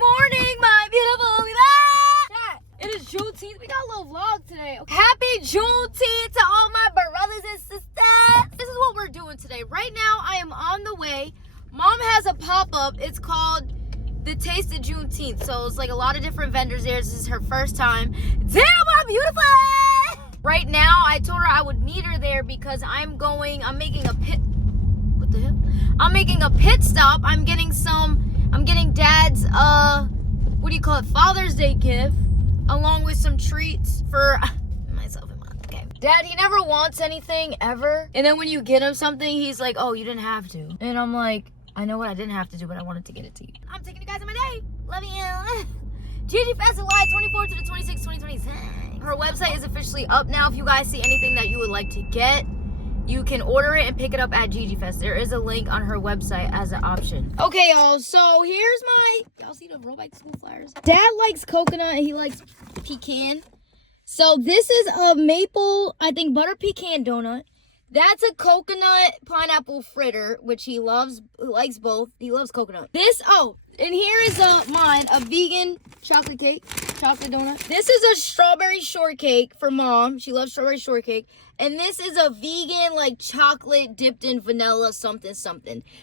morning, my beautiful people. It is Juneteenth. We got a little vlog today. Okay. Happy Juneteenth to all my brothers and sisters. This is what we're doing today. Right now, I am on the way. Mom has a pop-up. It's called The Taste of Juneteenth. So it's like a lot of different vendors there. This is her first time. Damn, I'm beautiful. Right now, I told her I would meet her there because I'm making a pit. What the hell? I'm making a pit stop. I'm getting Dad's, what do you call it? Father's Day gift, along with some treats for myself and Mom. Okay. Dad, he never wants anything ever. And then when you get him something, he's like, oh, you didn't have to. And I'm like, I know what I didn't have to do, but I wanted to get it to you. I'm taking you guys on my day. Love you. Gigi Fest July 24th to the 26th, 2026. Her website is officially up now. If you guys see anything that you would like to get, you can order it and pick it up at Gigi Fest. There is a link on her website as an option. Okay, y'all. So here's y'all see the Rollback School flyers? Dad likes coconut and he likes pecan. So this is a maple, I think, butter pecan donut. That's a coconut pineapple fritter, which he loves. He likes both. He loves coconut. And here is mine, a vegan chocolate donut. This is a strawberry shortcake for Mom. She loves strawberry shortcake. And this is a vegan, like, chocolate dipped in vanilla something.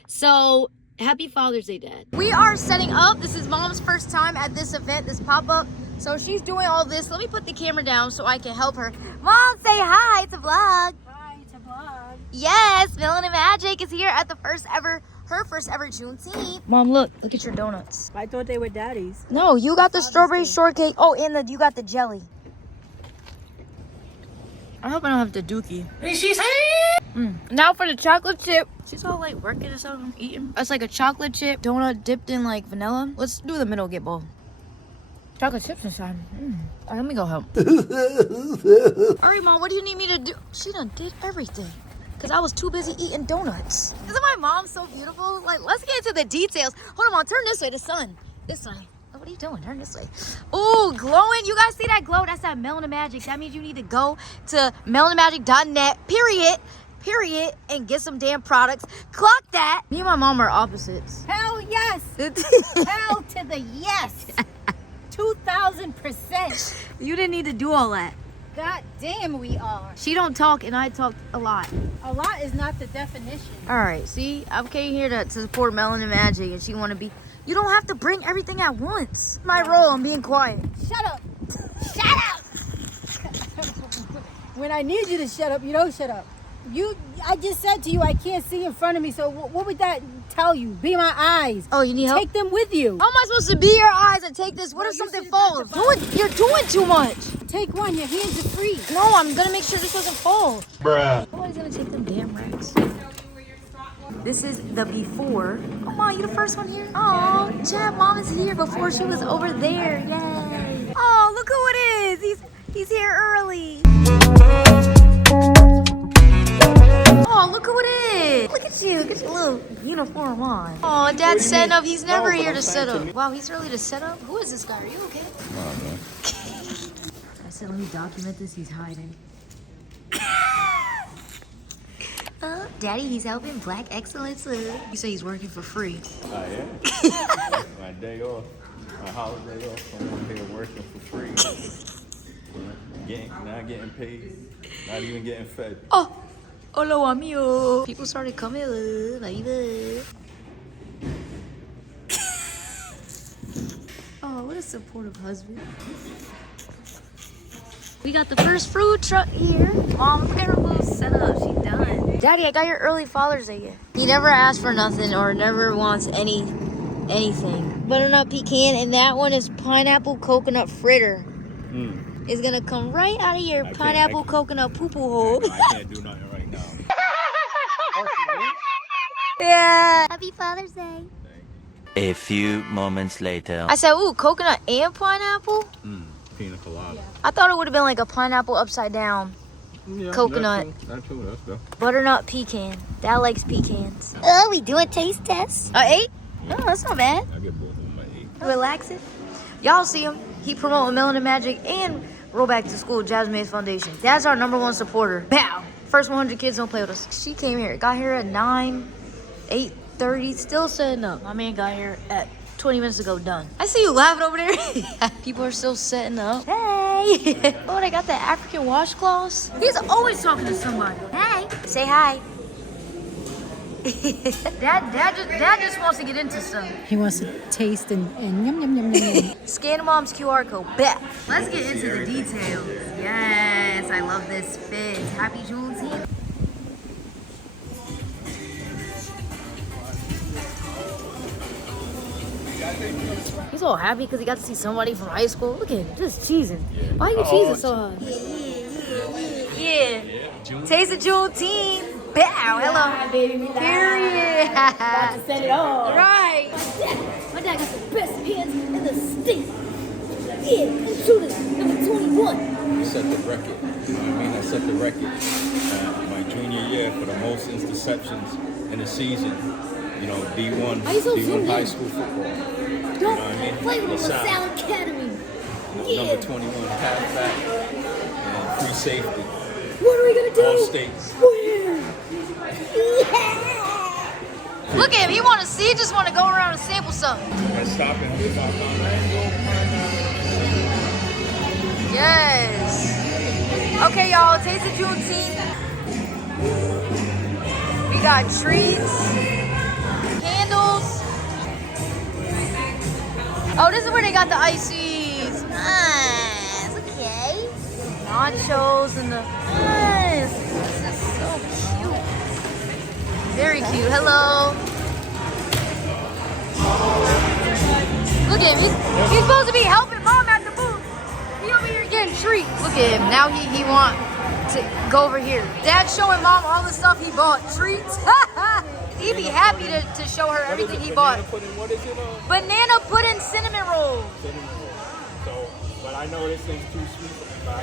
So, happy Father's Day, Dad. We are setting up. This is Mom's first time at this event, this pop-up. So, she's doing all this. Let me put the camera down so I can help her. Mom, say hi. It's a vlog. Hi, it's a vlog. Yes, Melanin Magic is here at her first ever Juneteenth. Mom, look at your donuts. I thought they were Daddy's. No, you got the strawberry shortcake. Oh, and you got the jelly. I hope I don't have the dookie. Now for the chocolate chip. She's all like working or something, eating. It's like a chocolate chip donut dipped in like vanilla. Let's do the middle get bowl. Chocolate chips inside. All right, let me go help. All right, Mom, what do you need me to do? She done did everything. Because I was too busy eating donuts. Isn't my mom so beautiful? Like, let's get into the details. Hold on, Mom. Turn this way, the sun. This way. Oh, what are you doing? Turn this way. Ooh, glowing. You guys see that glow? That's that Melanin Magic. That means you need to go to melaninmagic.net, period, and get some damn products. Clock that. Me and my mom are opposites. Hell yes. Hell to the yes. 2,000%. You didn't need to do all that. God damn, we are. She don't talk, and I talk a lot. A lot is not the definition. All right, see? I came here to support Melanin Magic, and she want to be... You don't have to bring everything at once. My role, I'm being quiet. Shut up. Shut up. When I need you to shut up, you don't shut up. I just said to you, I can't see in front of me, so what would that tell you? Be my eyes. Oh, you need help? Take them with you. How am I supposed to be your eyes and take this? What if something falls? You're doing too much. Take one, your hands are free. No, I'm gonna make sure this doesn't fall. Bruh. Nobody's gonna take them damn racks. This is the before. Oh, Mom, you the first one here? Oh, Chad, Mom is here before she was over there. Yay. Oh, look who it is. He's here early. Oh, look who it is. Look at you. Get your little uniform on. Oh, Dad's setting up. He's never here to set up. Wow, he's early to set up? Who is this guy? Are you okay? Come on, man. I said, let me document this. He's hiding. Daddy, he's helping Black Excellence. You say he's working for free. I am. My day off. My holiday off. I'm over here working for free. Not getting paid. Not even getting fed. Oh. Hola, amigo. People started coming. Baby. Oh, what a supportive husband. We got the first food truck here. Mom, look at her little setup. She done. Daddy, I got your early Father's Day gift. He never asked for nothing or never wants anything. Butternut pecan, and that one is pineapple coconut fritter. It's gonna come right out of your pineapple coconut poo-poo hole. I can't do nothing right now. Yeah. Happy Father's Day. A few moments later. I said, ooh, coconut and pineapple? Pina colada. I thought it would have been like a pineapple upside down. Yeah, coconut. That's cool. Let's go. Butternut pecan. Dad likes pecans. Oh, we do a taste test. 8? No, that's not bad. I get both of them at 8. Relaxing. Y'all see him. He promoting Melanin Magic and Roll Back to School, Gazmine Foundation. Dad's our #1 supporter. Bow. First 100 kids don't play with us. She came here. Got here at 9, 8:30. Still setting up. My man got here at 20 minutes ago, done. I see you laughing over there. People are still setting up. Hey. Oh, they got the African washcloths. He's always talking to somebody. Hey. Say hi. Dad just wants to get into stuff. He wants to taste and yum, yum, yum, yum, yum. Scan mom's QR code. Bet. Let's get into the details. Yes, I love this fit. Happy Juneteenth. He's all happy because he got to see somebody from high school. Look at him, just cheesing. Why are you cheesing so hard? Yeah. Taste of Juneteenth. Bow. Hello. Period. About to set it off. Right. My dad got the best hands in the state. Yeah, intruders, number 21. I set the record. You know what I mean? I set the record my junior year for the most interceptions in a season. You know, D1 high school football. Don't you know what I mean? play with LaSalle. LaSalle Academy. Yeah. Number 21 halfback and free safety. What are we gonna do? All states. Where? Look at him. He want to see. Just want to go around and sample something. And stopping. Yes. Okay, y'all. Taste of Juneteenth. We got treats, candles. Oh, this is where they got the ices. Nice. Okay. Nachos and the. Nice. This is so cute. Very cute. Hello. Look at him. He's supposed to be helping mom at the booth. He over here getting treats. Look at him. Now he want to go over here. Dad's showing mom all the stuff he bought. Treats. He'd be happy to show her everything he bought. What is it? Banana pudding cinnamon rolls. So, but I know this thing's too sweet.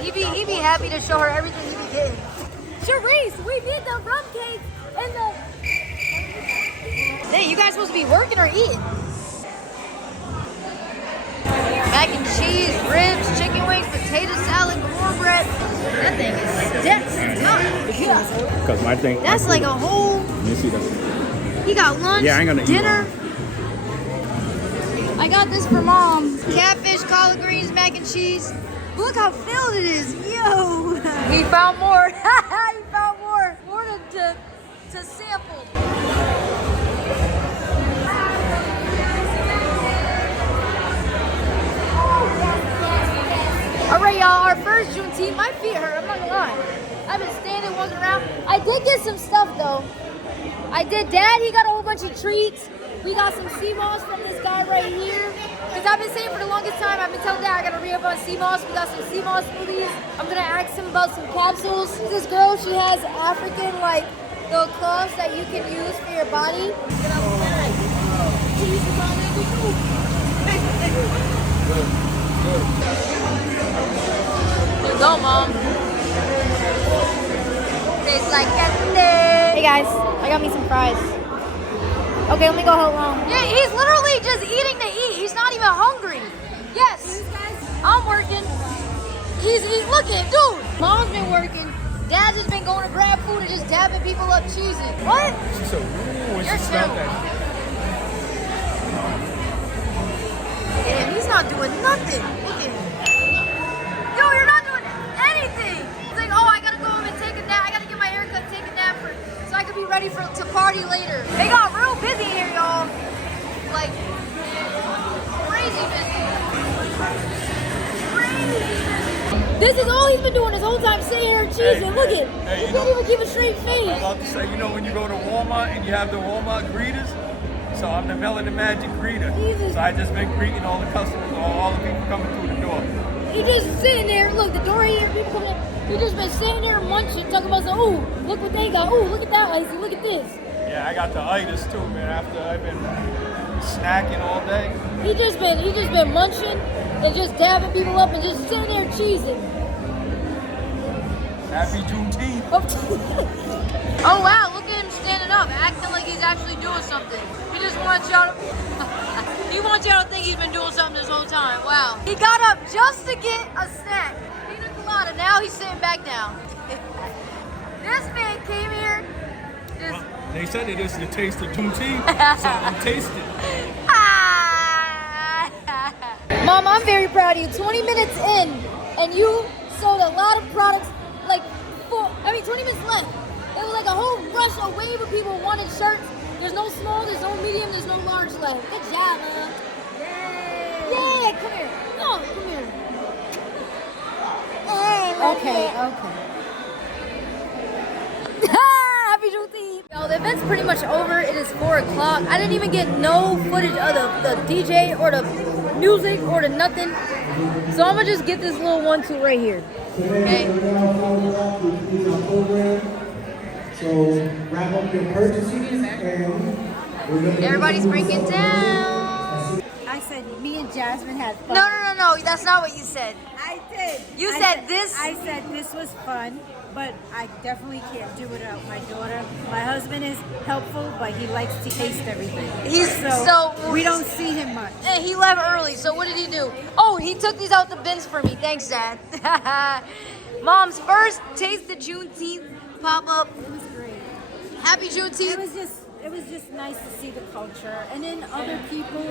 He'd be happy to show her everything he be getting. Charisse, we did the rum cake and the... Hey, you guys supposed to be working or eating? Mac and cheese, ribs, chicken wings, potato salad, cornbread. That thing is like that's Because my thing. That's like a whole. Let me see that. He got lunch, Yeah, I ain't gonna eat dinner. I got this for mom. Catfish, collard greens, mac and cheese. Look how filled it is. Yo. He found more. He found more. More to sample. All right, y'all, our first Juneteenth. My feet hurt, I'm not gonna lie. I've been standing, walking around. I did get some stuff, though. I did. Dad, he got a whole bunch of treats. We got some sea moss from this guy right here. Because I've been saying for the longest time, I've been telling Dad I gotta re-up on sea moss. We got some sea moss smoothies. I'm gonna ask him about some capsules. This girl, she has African, like, little cloths that you can use for your body. Here you go, Mom. Tastes like candy. Hey guys, I got me some fries. Okay, let me go hold on. Yeah, he's literally just eating to eat. He's not even hungry. Yes, I'm working. He's looking, dude. Mom's been working. Dad's just been going to grab food and just dabbing people up cheesing. What? She said, ooh, You're she chill. Yeah, he's not doing nothing. Look at him. Yo, you're not doing anything. He's like, oh, I gotta go home and take a nap. I gotta get my hair cut, take a nap so I can be ready to party later. They got real busy here, y'all. Like, crazy busy. Crazy busy. This is all he's been doing this whole time, sitting here and cheesing. Look at him. He can't even keep a straight face. I'm about to say, you know when you go to Walmart and you have the Walmart greeters? So I'm the Melanin Magic greeter. Jesus. So I just been greeting all the customers, all the people coming through the door. He just sitting there. Look, the door here, people coming in. He just been sitting there munching, talking about, ooh, look what they got. Ooh, look at that ice. Look at this. Yeah, I got the itis too, man. After I've been snacking all day. He just been munching and just dabbing people up and just sitting there cheesing. Happy Juneteenth. Oh wow, look at him standing up, acting like he's actually doing something. He just wants y'all to he wants y'all to think he's been doing something this whole time. Wow. He got up just to get a snack. Pina colada, now he's sitting back down. This man came here just They said it is the taste of Juneteenth, so I'm tasting. ah! Mom, I'm very proud of you. 20 minutes in, and you sold a lot of products, like 20 minutes left. There was like a whole rush, a wave of people wanted shirts. There's no small, there's no medium, there's no large left. Good job, Mom. Yay! Come here. No, come here. Okay. Happy Juneteenth. Yo, the event's pretty much over. It is 4 o'clock. I didn't even get no footage of the DJ or the music or the nothing. So I'm gonna just get this little 1-2 right here. Okay. So wrap up your purchases and Everybody's breaking down. I said me and Jasmine had fun. No. That's not what you said. I did. You said this. I said this was fun, but I definitely can't do it without my daughter. My husband is helpful, but he likes to taste everything. So we don't see him much. And he left early, so what did he do? Oh, he took these out the bins for me. Thanks, Dad. Mom's first taste of Juneteenth pop-up. It was great. Happy Juneteenth. It was just nice to see the culture, and then other people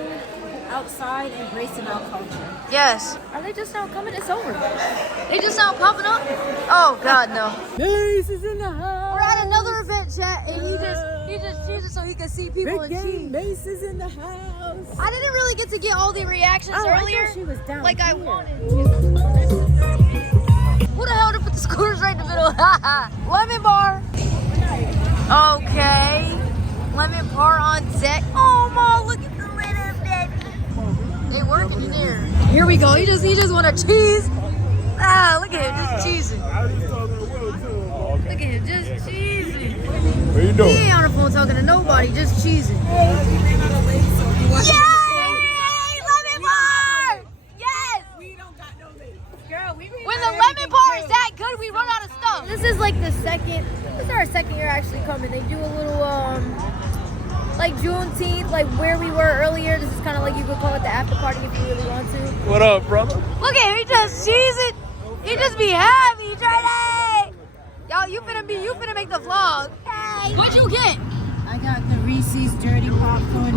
outside embracing our culture. Yes. Are they just now coming? It's over. They just now popping up? Oh, God, no. Mace is in the house. We're at another event, chat, and he just cheesed it so he could see people and cheese. Mace is in the house. I didn't really get to get all the reactions earlier. I thought she was down like here. I wanted. Who the hell to put the scooters right in the middle? Lemon bar. Okay. Lemon bar on deck. Oh, Mom, look at the little bit. They working in here. Here we go. He just want to cheese. Ah, look at him, just cheesing. Look at him, just cheesing. What you doing? He ain't on the phone talking to nobody, just cheesing. Yay! Lemon bar! Yes! When the lemon bar is that good, we run out of stuff. This is like this is our second year actually coming. They do a little, like Juneteenth, like where we were earlier. This is kind of like you could call it the after party if you really want to. What up, brother? Look at him, he just cheesing. He just be happy, Jordan. Y'all, you finna make the vlog. Hey. What'd you get? I got the Reese's dirty popcorn.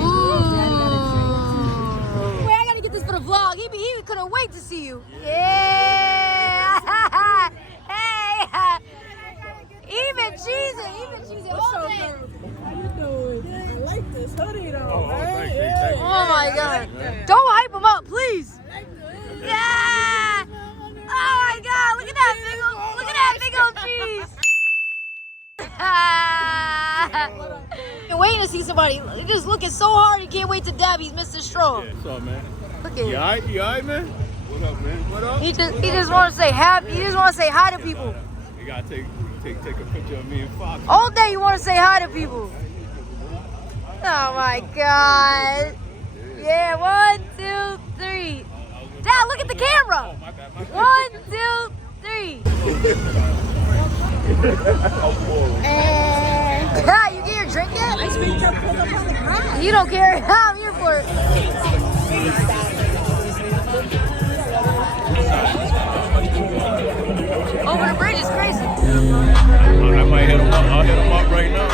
Wait, I gotta get this for the vlog. He couldn't wait to see you. Yeah. Hey. Even cheesing all day. Oh my God. Don't hype him up, please. Yeah. Oh my God. Look at that big old cheese. You're waiting to see somebody. They're just looking so hard. He can't wait to dab. He's Mr. Strong. Yeah, what's up, man? Look at him. You alright, man? What up, man? What up? He just want to say happy. He just want to say hi to people. You gotta take a picture of me and Fox. All day you want to say hi to people. Oh my God. Yeah, 1, 2, 3. Dad, look at the camera. 1, 2, 3. God, you get your drink yet? Ice cream truck pulled up on the ground. You don't care. I'm here for it. Over the bridge is crazy. I might hit him up. I'll hit him up right now.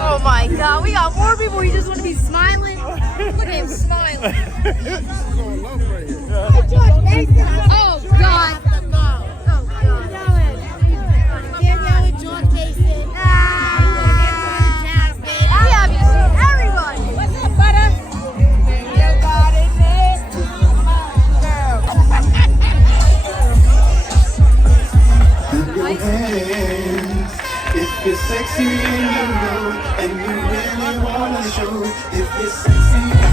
Oh my God, we got more people. You just want to be smiling. Look at him smiling. Oh God. If you're sexy and you know, and you really wanna show, if you're sexy.